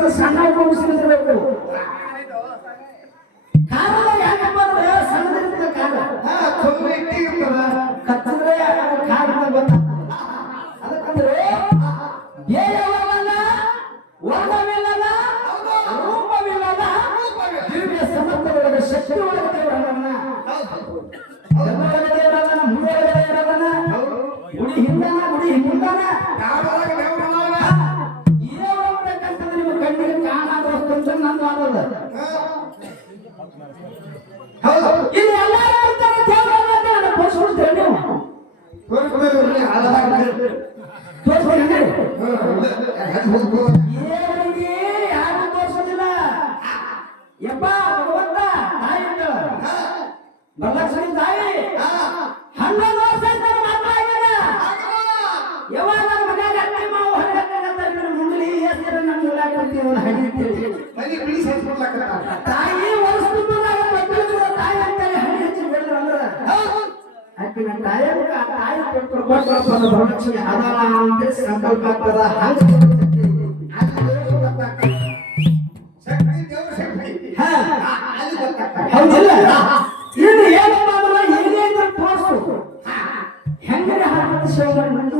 ಮತ್ತು ಸಣ್ಣ ಕೂಡಿಸಿರ್ಬೇಕು ಕಾಲ ಯಾಕಪ್ಪ ಅಂದ್ರೆ ಸಣ್ಣದಿರ್ತದ ಕಾಲ ಕತ್ತಂದ್ರೆ ಕಾಲ ಬಂದ ಅದಕ್ಕಂದ್ರೆ ವರ್ಣವಿಲ್ಲದ ರೂಪವಿಲ್ಲದ ದಿವ್ಯ ಸಮರ್ಥದೊಳಗೆ ಶಕ್ತಿ ಒಳಗೆ ದೇವರನ್ನ ಮುಂದೊಳಗೆ ದೇವರನ್ನ ಗುಡಿ ಹಿಂದನ ಗುಡಿ ಹಿಂದಾನ ಇದೇವರಕ್ಕಂತಂದ್ರೆ ನಿಮ್ಮ ಕಣ್ಣಿಗೆ ಕಾಣಾದ ವಸ್ತು ಅಂತ ನಂದು ಆದದ ಇದು ಎಲ್ಲರೂ ಇರ್ತಾರೆ ದೇವರನ್ನ ತೋರಿಸ್ಬಿಡ್ತೇವೆ ನೀವು ಏನಿಗೆ ಯಾರು ತೋರಿಸೋದಿಲ್ಲ ಯಪ್ಪ ಭಗವಂತ ತಾಯಿ ಬರಲಕ್ಷ್ಮಿ ತಾಯಿ 11 ವರ್ಷ ಮಾತ್ರ ಆಗ್ಯದ ಯಾವಾಗ ನನ್ನ ಮನ್ಯಾಗ ಅತ್ತೆ ಮಾವು ಹೊರಗಡೆ ಮುಂದೆ ಹೆಸರು ನಮ್ಗೆ ತಾಯಿ ವರ್ಷ ತಾಯಿ ಅಂತೇಳಿ ಹಣ್ಣು ಹೆಚ್ಚಿ ಬೆಳೆದ್ರಂದ್ರ ಆಕಿನ ತಾಯಿ ಭರಲಕ್ಷ್ಮಿ ಅದಾಳ ಅಂತ ಸಂಕಲ್ಪ ಆಗ್ತದ ಹೌದಿಲ್ಲ ಇದು ಏನಪ್ಪ ಅಂದ್ರೆ ಏನೇನು ತೋರಿಸು ಹೆಂಗರೆ ಹಾಕಿ ಶಿವಮೊಗ್ಗ